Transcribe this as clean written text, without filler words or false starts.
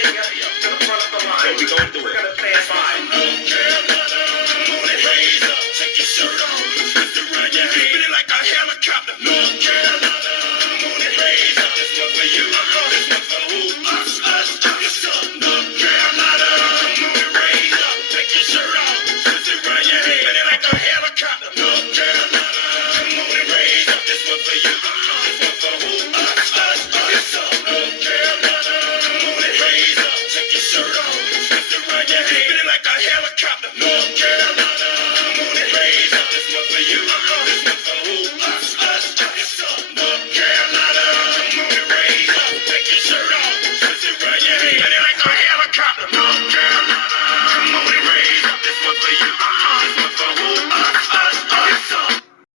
To the front of the line. Okay, we gonna do it. We're gonna stand by. North Carolina, come on and raise up, take your shirt off, twist it around your head, spin it like a helicopter. North Carolina, come on and raise up. This one for you, this one for who? Us, yes sir. North Carolina, come on and raise up, take your shirt off, twist it around your head, spin it like a helicopter. North Carolina, come on and raise up. This one for you, this one for who? Us, yes sir. North Carolina, come on and raise up, take your shirt off, twist it around your head, spin it like a helicopter. North Carolina, come on and raise up. This one for you, this one for who? Us, yes sir. North Carolina, come on and raise up, take your shirt off, twist it around your head, spin it like